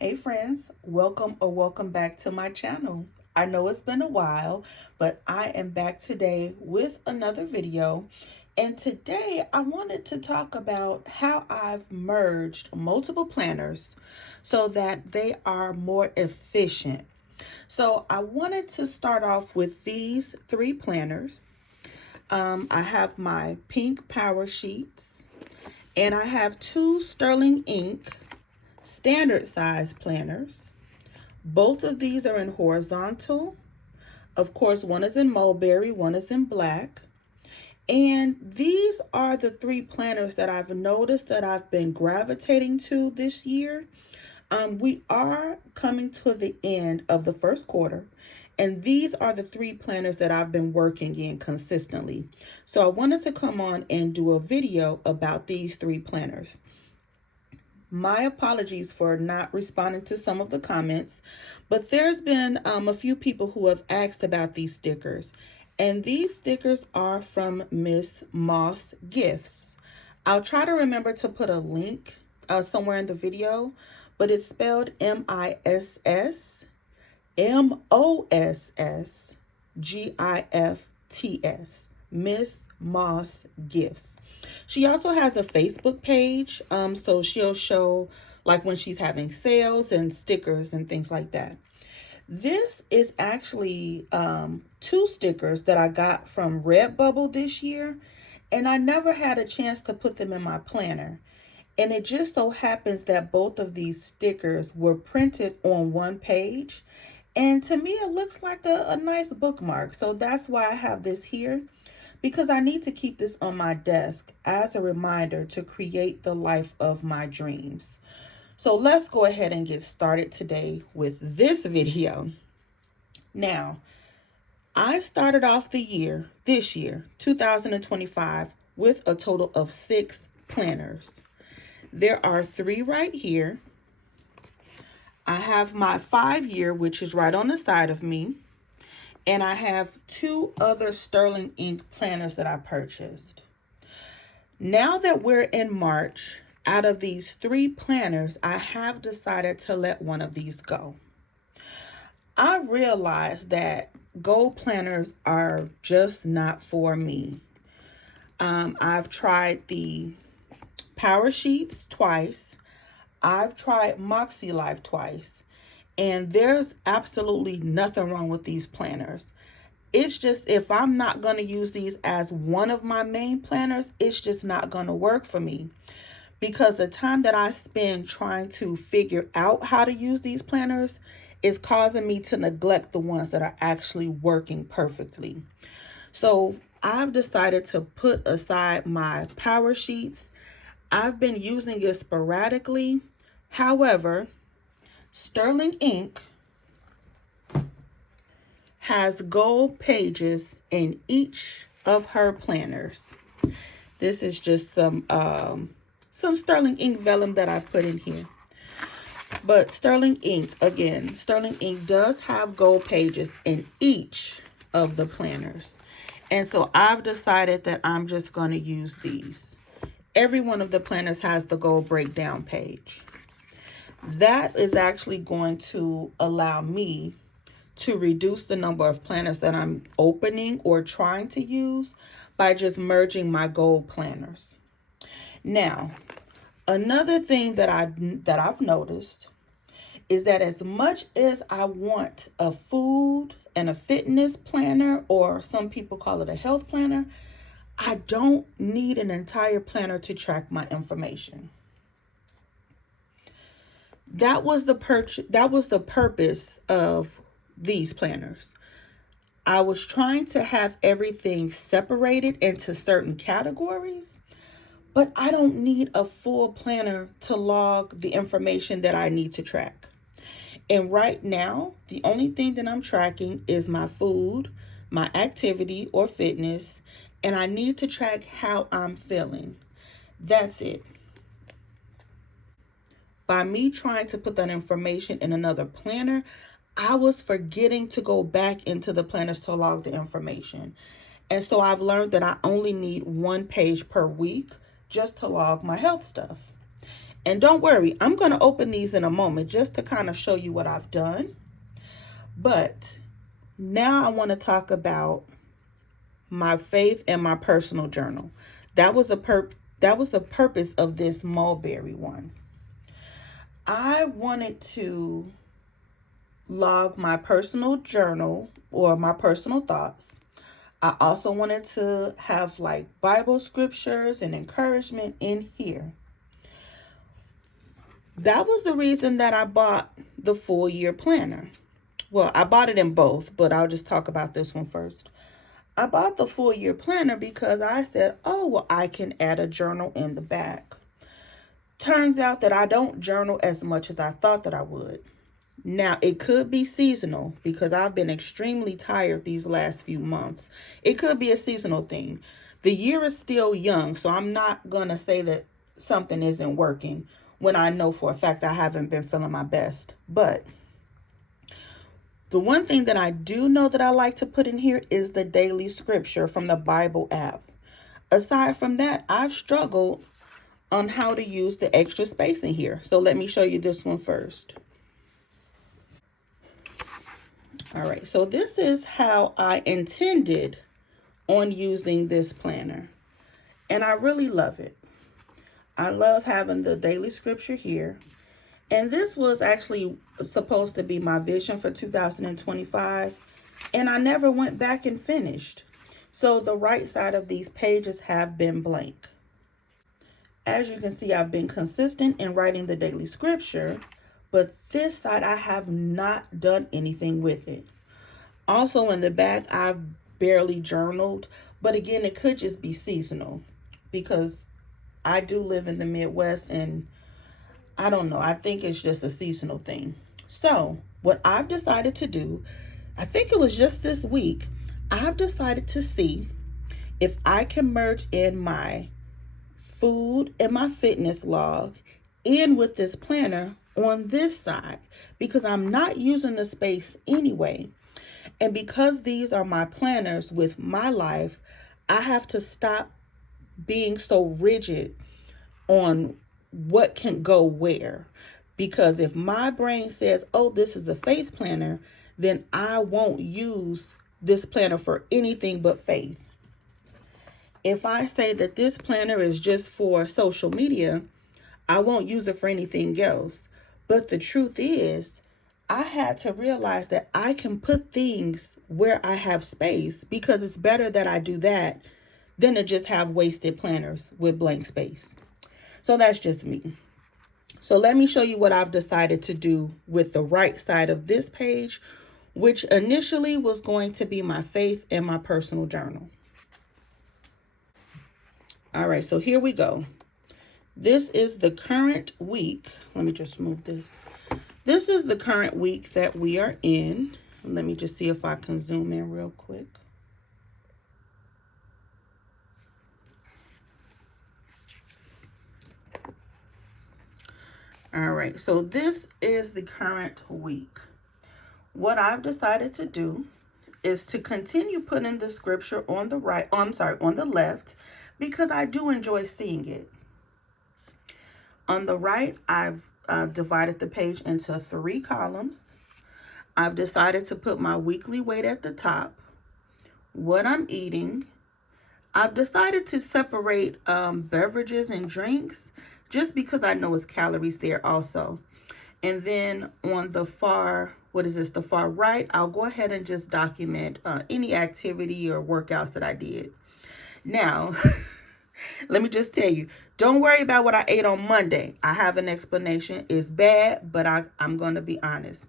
Hey friends, welcome back to my channel. I know it's been a while, but I am back today with another video. And today I wanted to talk about how I've merged multiple planners so that they are more efficient. So I wanted to start off with these three planners. I have my pink Powersheets and I have two sterling ink standard size planners. Both of these are in horizontal. Of course, one is in mulberry, one is in black. And these are the three planners that I've noticed that I've been gravitating to this year. We are coming to the end of the first quarter, and these are the three planners that I've been working in consistently. So I wanted to come on and do a video about these three planners. My apologies for not responding to some of the comments, but there's been a few people who have asked about these stickers. And these stickers are from Miss Moss Gifts. I'll try to remember to put a link somewhere in the video, but it's spelled MISSMOSSGIFTS. Miss Moss Gifts. She also has a Facebook page, so she'll show like when she's having sales and stickers and things like that. This is actually two stickers that I got from Redbubble this year, and I never had a chance to put them in my planner. And it just so happens that both of these stickers were printed on one page. And to me, it looks like a nice bookmark. So that's why I have this here, because I need to keep this on my desk as a reminder to create the life of my dreams. So let's go ahead and get started today with this video. Now, I started off this year, 2025, with a total of 6 planners. There are 3 right here. I have my 5-year, which is right on the side of me. And I have 2 other sterling ink planners that I purchased. Now that we're in March, out of these 3 planners, I have decided to let one of these go. I realized that gold planners are just not for me. I've tried the Powersheets twice. I've tried Moxie Life twice. And there's absolutely nothing wrong with these planners. It's just if I'm not going to use these as one of my main planners, it's just not going to work for me. Because the time that I spend trying to figure out how to use these planners is causing me to neglect the ones that are actually working perfectly. So I've decided to put aside my Powersheets. I've been using it sporadically. However, sterling ink has gold pages in each of her planners. This is just some sterling ink vellum that I put in here. But sterling ink does have gold pages in each of the planners. And so I've decided that I'm just going to use these. Every one of the planners has the gold breakdown page. That is actually going to allow me to reduce the number of planners that I'm opening or trying to use by just merging my gold planners. Now, another thing that I've noticed is that as much as I want a food and a fitness planner, or some people call it a health planner, I don't need an entire planner to track my information. That was the purpose of these planners. I was trying to have everything separated into certain categories, but I don't need a full planner to log the information that I need to track. And right now, the only thing that I'm tracking is my food, my activity or fitness, and I need to track how I'm feeling. That's it. By me trying to put that information in another planner, I was forgetting to go back into the planners to log the information. And so I've learned that I only need 1 page per week just to log my health stuff. And don't worry, I'm going to open these in a moment just to kind of show you what I've done. But now I want to talk about my faith and my personal journal. That was the purpose of this mulberry one. I wanted to log my personal journal or my personal thoughts. I also wanted to have like Bible scriptures and encouragement in here. That was the reason that I bought the full year planner. Well, I bought it in both, but I'll just talk about this one first. I bought the full year planner because I said, oh, well, I can add a journal in the back. Turns out that I don't journal as much as I thought that I would. Now, it could be seasonal because I've been extremely tired these last few months. It could be a seasonal thing. The year is still young, so I'm not going to say that something isn't working when I know for a fact I haven't been feeling my best. But the one thing that I do know that I like to put in here is the daily scripture from the Bible app. Aside from that, I've struggled on how to use the extra space in here. So let me show you this one first. All right, so this is how I intended on using this planner. And I really love it. I love having the daily scripture here. And this was actually supposed to be my vision for 2025. And I never went back and finished. So the right side of these pages have been blank. As you can see, I've been consistent in writing the daily scripture, but this side I have not done anything with it. Also in the back, I've barely journaled, but again, it could just be seasonal because I do live in the Midwest and I don't know. I think it's just a seasonal thing. So what I've decided to do, I think it was just this week, I've decided to see if I can merge in my food and my fitness log in with this planner on this side because I'm not using the space anyway. And because these are my planners with my life, I have to stop being so rigid on what can go where. Because if my brain says, oh, this is a faith planner, then I won't use this planner for anything but faith. If I say that this planner is just for social media, I won't use it for anything else. But the truth is, I had to realize that I can put things where I have space because it's better that I do that than to just have wasted planners with blank space. So that's just me. So let me show you what I've decided to do with the right side of this page, which initially was going to be my faith and my personal journal. All right, so here we go. This is the current week. Let me just move this. This is the current week that we are in. Let me just see if I can zoom in real quick. All right, so this is the current week. What I've decided to do is to continue putting the scripture on the right, on the left, because I do enjoy seeing it. On the right, I've divided the page into 3 columns. I've decided to put my weekly weight at the top, what I'm eating. I've decided to separate beverages and drinks just because I know it's calories there also. And then on the far right, I'll go ahead and just document any activity or workouts that I did. Now, let me just tell you, don't worry about what I ate on Monday. I have an explanation. It's bad, but I'm going to be honest.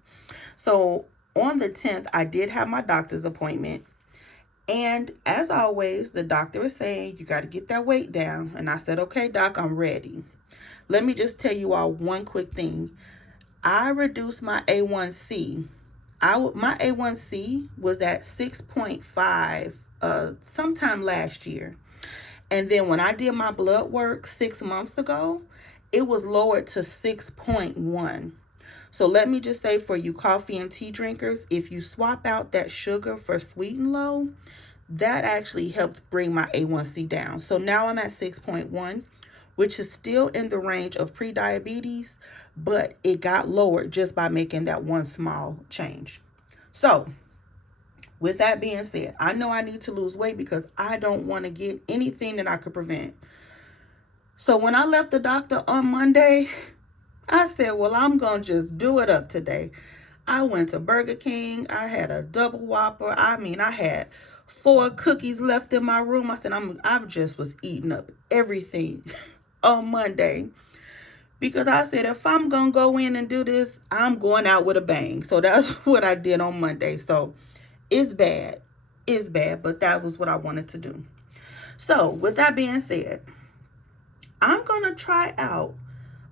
So on the 10th, I did have my doctor's appointment. And as always, the doctor is saying, you got to get that weight down. And I said, okay, doc, I'm ready. Let me just tell you all one quick thing. I reduced my A1C. My A1C was at 6.5 sometime last year. And then when I did my blood work 6 months ago, it was lowered to 6.1. So let me just say for you coffee and tea drinkers, if you swap out that sugar for sweet and low, that actually helps bring my A1C down. So now I'm at 6.1, which is still in the range of pre-diabetes, but it got lowered just by making that one small change. So with that being said, I know I need to lose weight because I don't want to get anything that I could prevent. So when I left the doctor on Monday, I said, well, I'm going to just do it up today. I went to Burger King. I had a double Whopper. I had 4 cookies left in my room. I said, I just was eating up everything on Monday. Because I said, if I'm going to go in and do this, I'm going out with a bang. So that's what I did on Monday. So it's bad. It's bad, but that was what I wanted to do. So with that being said, I'm going to try out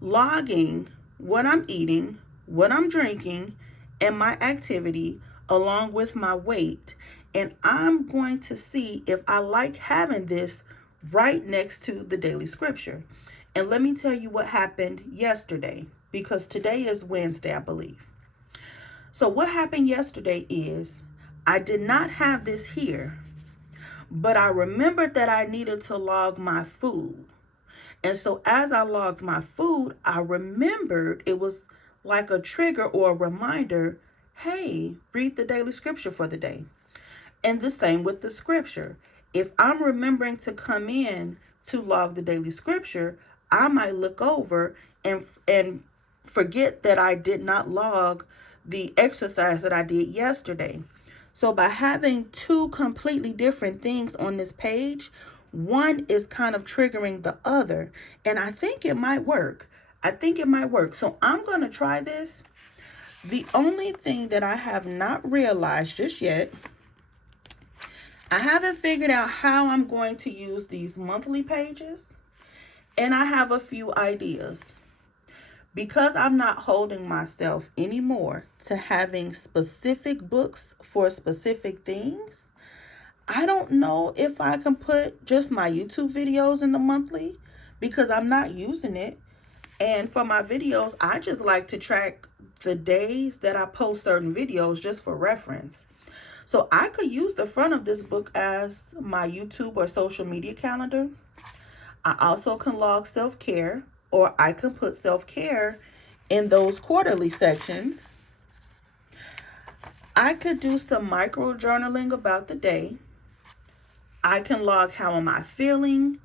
logging what I'm eating, what I'm drinking, and my activity along with my weight. And I'm going to see if I like having this right next to the daily scripture. And let me tell you what happened yesterday, because today is Wednesday, I believe. So what happened yesterday is I did not have this here, but I remembered that I needed to log my food. And so as I logged my food, I remembered it was like a trigger or a reminder, hey, read the daily scripture for the day. And the same with the scripture. If I'm remembering to come in to log the daily scripture, I might look over and forget that I did not log the exercise that I did yesterday. So by having 2 completely different things on this page, one is kind of triggering the other. And I think it might work. So I'm going to try this. The only thing that I have not realized just yet, I haven't figured out how I'm going to use these monthly pages. And I have a few ideas. Because I'm not holding myself anymore to having specific books for specific things, I don't know if I can put just my YouTube videos in the monthly because I'm not using it. And for my videos, I just like to track the days that I post certain videos just for reference. So I could use the front of this book as my YouTube or social media calendar. I also can log self-care, or I can put self-care in those quarterly sections. I could do some micro journaling about the day. I can log how am I feeling.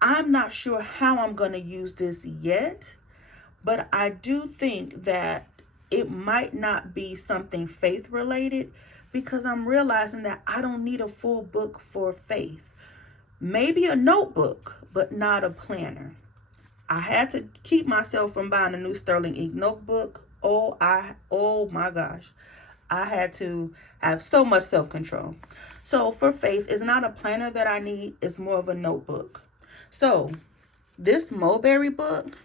I'm not sure how I'm going to use this yet, but I do think that it might not be something faith related because I'm realizing that I don't need a full book for faith. Maybe a notebook, but not a planner. I had to keep myself from buying a new Sterling ink notebook. Oh my gosh. I had to have so much self-control. So for faith, it's not a planner that I need. It's more of a notebook. So this Mulberry book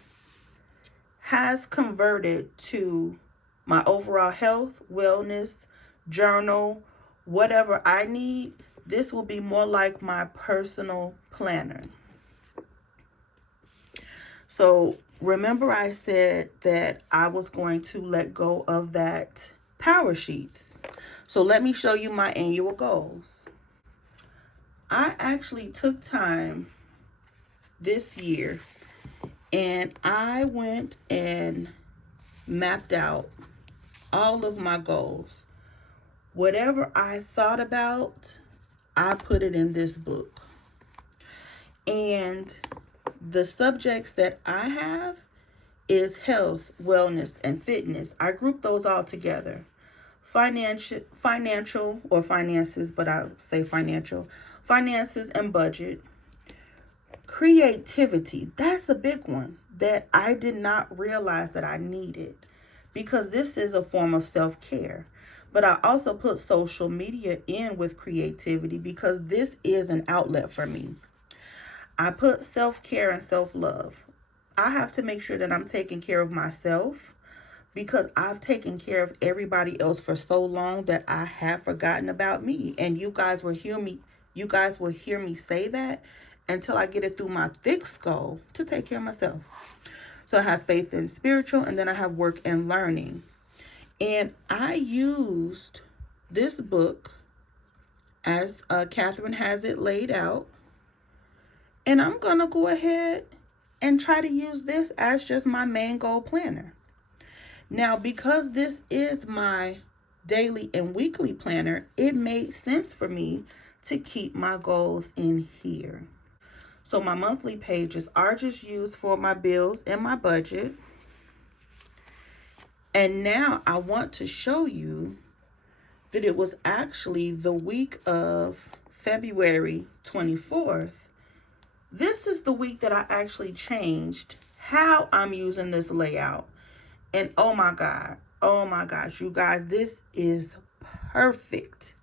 has converted to my overall health, wellness, journal, whatever I need. This will be more like my personal planner. So remember I said that I was going to let go of that Powersheets. So let me show you my annual goals. I actually took time this year and I went and mapped out all of my goals. Whatever I thought about, I put it in this book. And the subjects that I have is health, wellness, and fitness. I group those all together. Financial or finances, but I say financial. Finances and budget. Creativity, that's a big one that I did not realize that I needed because this is a form of self-care. But I also put social media in with creativity because this is an outlet for me. I put self-care and self-love. I have to make sure that I'm taking care of myself because I've taken care of everybody else for so long that I have forgotten about me. And you guys will hear me say that until I get it through my thick skull to take care of myself. So I have faith and spiritual, and then I have work and learning. And I used this book as Catherine has it laid out. And I'm going to go ahead and try to use this as just my main goal planner. Now, because this is my daily and weekly planner, it made sense for me to keep my goals in here. So my monthly pages are just used for my bills and my budget. And now I want to show you that it was actually the week of February 24th. This is the week that I actually changed how I'm using this layout. And oh my gosh, you guys, this is perfect.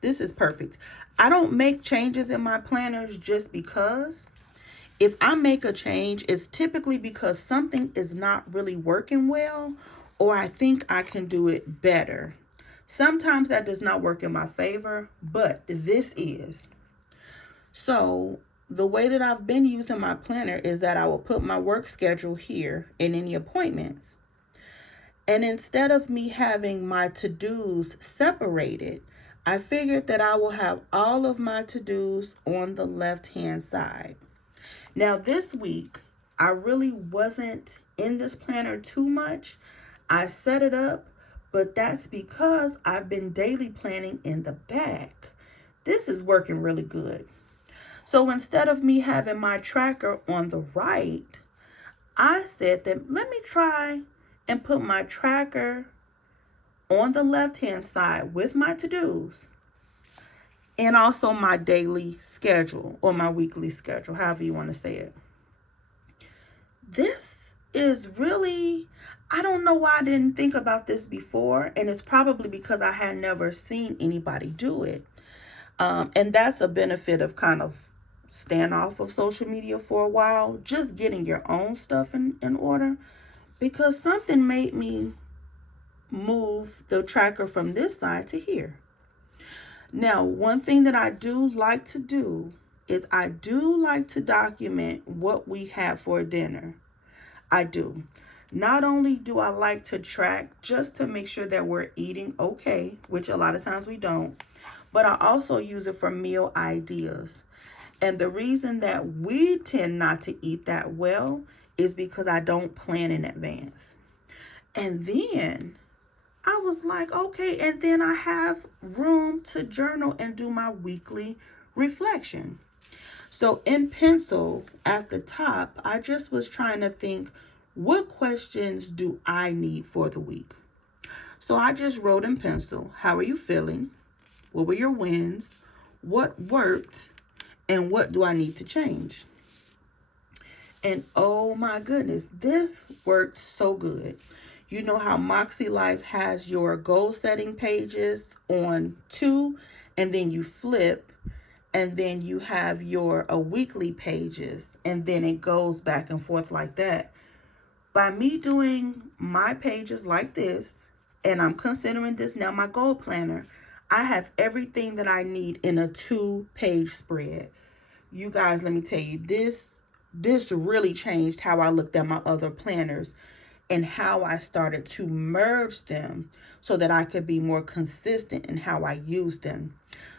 This is perfect. I don't make changes in my planners just because. If I make a change, it's typically because something is not really working well, or I think I can do it better. Sometimes that does not work in my favor, but this is. So the way that I've been using my planner is that I will put my work schedule here and any appointments. And instead of me having my to-dos separated, I figured that I will have all of my to-dos on the left-hand side. Now this week, I really wasn't in this planner too much. I set it up, but that's because I've been daily planning in the back. This is working really good. So instead of me having my tracker on the right, I said that let me try and put my tracker on the left-hand side with my to-dos and also my daily schedule or my weekly schedule, however you want to say it. This is really, I don't know why I didn't think about this before, and it's probably because I had never seen anybody do it. And that's a benefit of kind of staying off of social media for a while, just getting your own stuff in order, because something made me move the tracker from this side to here. Now, one thing that I do like to do is I do like to document what we have for dinner. I do. Not only do I like to track just to make sure that we're eating okay, which a lot of times we don't, but I also use it for meal ideas. And the reason that we tend not to eat that well is because I don't plan in advance. And then I was like, okay, and then I have room to journal and do my weekly reflection. So in pencil at the top, I just was trying to think, what questions do I need for the week? So I just wrote in pencil, how are you feeling? What were your wins? What worked? And what do I need to change? And oh my goodness, this worked so good. You know how Moxie Life has your goal setting pages on 2, and then you flip, and then you have your weekly pages, and then it goes back and forth like that. By me doing my pages like this, and I'm considering this now my goal planner, I have everything that I need in a 2-page spread. You guys, let me tell you, this really changed how I looked at my other planners and how I started to merge them so that I could be more consistent in how I use them.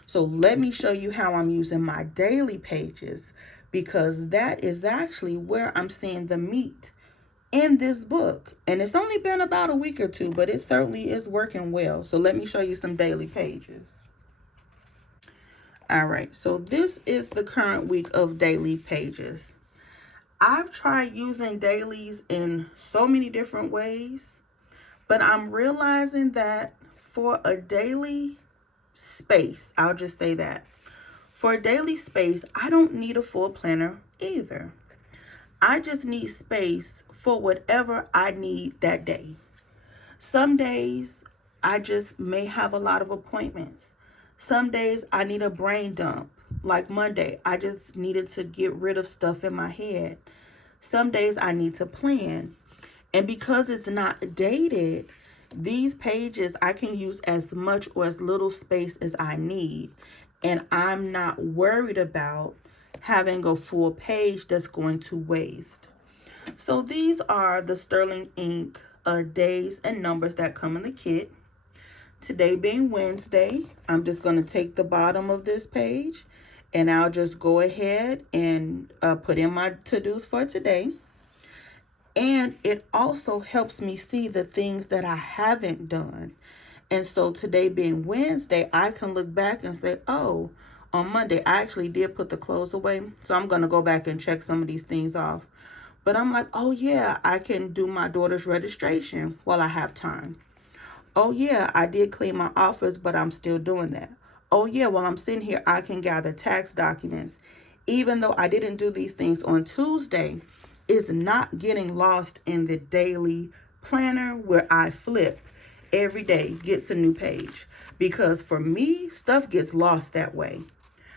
So let me show you how I'm using my daily pages, because that is actually where I'm seeing the meat in this book. And it's only been about a week or two, but it certainly is working well. So let me show you some daily pages. All right, so this is the current week of daily pages. I've tried using dailies in so many different ways, but I'm realizing that for a daily space, I'll just say that, for a daily space, I don't need a full planner either. I just need space for whatever I need that day. Some days I just may have a lot of appointments. Some days I need a brain dump. Like Monday, I just needed to get rid of stuff in my head. Some days I need to plan. And because it's not dated, these pages I can use as much or as little space as I need. And I'm not worried about having a full page that's going to waste. So these are the Sterling Ink days and numbers that come in the kit. Today being Wednesday, I'm just going to take the bottom of this page and I'll just go ahead and put in my to-dos for today. And it also helps me see the things that I haven't done. And so today being Wednesday, I can look back and say, oh, on Monday, I actually did put the clothes away. So I'm going to go back and check some of these things off. But I'm like, oh yeah, I can do my daughter's registration while I have time. Oh yeah, I did clean my office, but I'm still doing that. Oh yeah, while I'm sitting here, I can gather tax documents. Even though I didn't do these things on Tuesday, it's not getting lost in the daily planner where I flip every day, gets a new page. Because for me, stuff gets lost that way.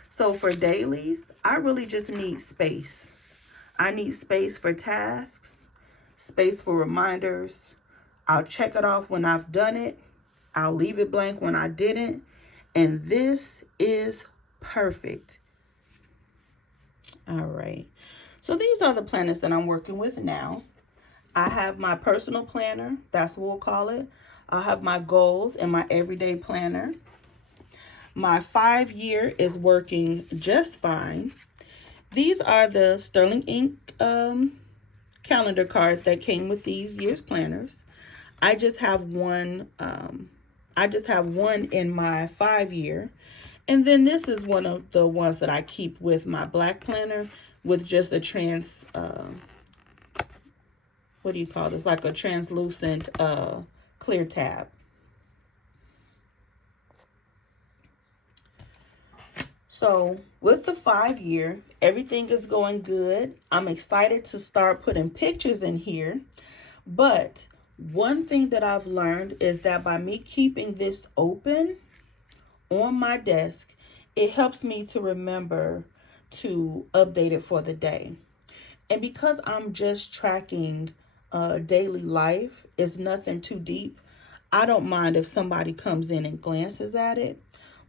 So for dailies, I really just need space. I need space for tasks, space for reminders. I'll check it off when I've done it. I'll leave it blank when I didn't. And this is perfect. All right. So these are the planners that I'm working with now. I have my personal planner. That's what we'll call it. I have my goals and my everyday planner. My 5-year is working just fine. These are the Sterling Ink calendar cards that came with these year's planners. I just have one. I just have one in my 5-year, and then this is one of the ones that I keep with my black planner with just a what do you call this? Like a translucent clear tab. So with the 5-year, everything is going good. I'm excited to start putting pictures in here. But one thing that I've learned is that by me keeping this open on my desk, it helps me to remember to update it for the day. And because I'm just tracking daily life, it's nothing too deep. I don't mind if somebody comes in and glances at it.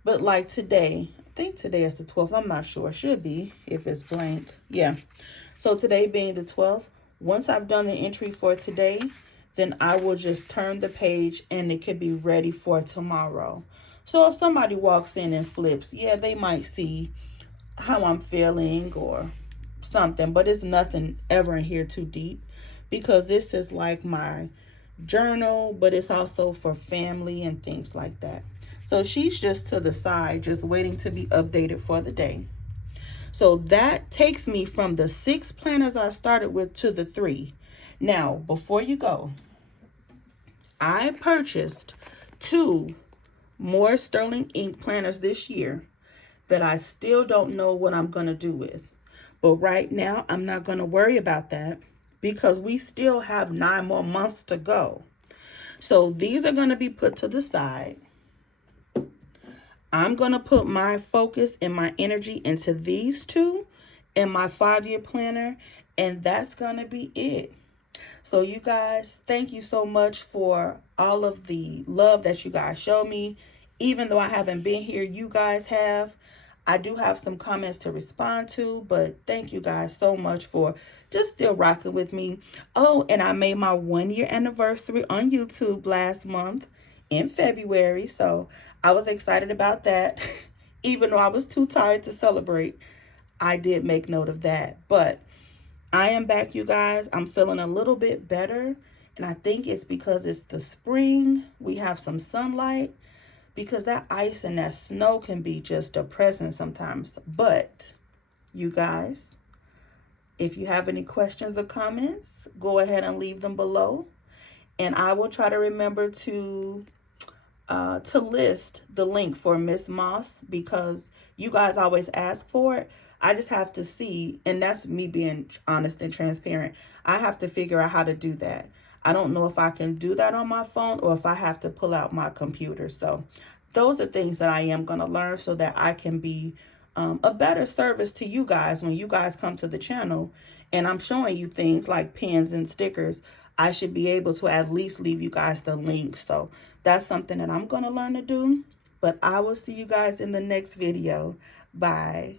But like today, I think today is the 12th. I'm not sure. It should be if it's blank. Yeah. So today being the 12th, once I've done the entry for today, then I will just turn the page and it could be ready for tomorrow. So if somebody walks in and flips, yeah, they might see how I'm feeling or something, but it's nothing ever in here too deep because this is like my journal, but it's also for family and things like that. So she's just to the side, just waiting to be updated for the day. So that takes me from the 6 planners I started with to the 3. Now, before you go, I purchased 2 more Sterling Ink planners this year that I still don't know what I'm going to do with. But right now, I'm not going to worry about that because we still have 9 more months to go. So these are going to be put to the side. I'm going to put my focus and my energy into these 2 in my 5-year planner, and that's going to be it. So you guys, thank you so much for all of the love that you guys show me. Even though I haven't been here, you guys have. I do have some comments to respond to, but thank you guys so much for just still rocking with me. Oh, and I made my 1-year anniversary on YouTube last month in February, so I was excited about that. Even though I was too tired to celebrate, I did make note of that. But I am back, you guys. I'm feeling a little bit better, and I think it's because it's the spring. We have some sunlight, because that ice and that snow can be just depressing sometimes. But you guys, if you have any questions or comments, go ahead and leave them below, and I will try to remember to list the link for Miss Moss, because you guys always ask for it. I just have to see, and that's me being honest and transparent. I have to figure out how to do that. I don't know if I can do that on my phone or if I have to pull out my computer. So those are things that I am going to learn so that I can be a better service to you guys when you guys come to the channel and I'm showing you things like pins and stickers. I should be able to at least leave you guys the link. So that's something that I'm going to learn to do. But I will see you guys in the next video. Bye.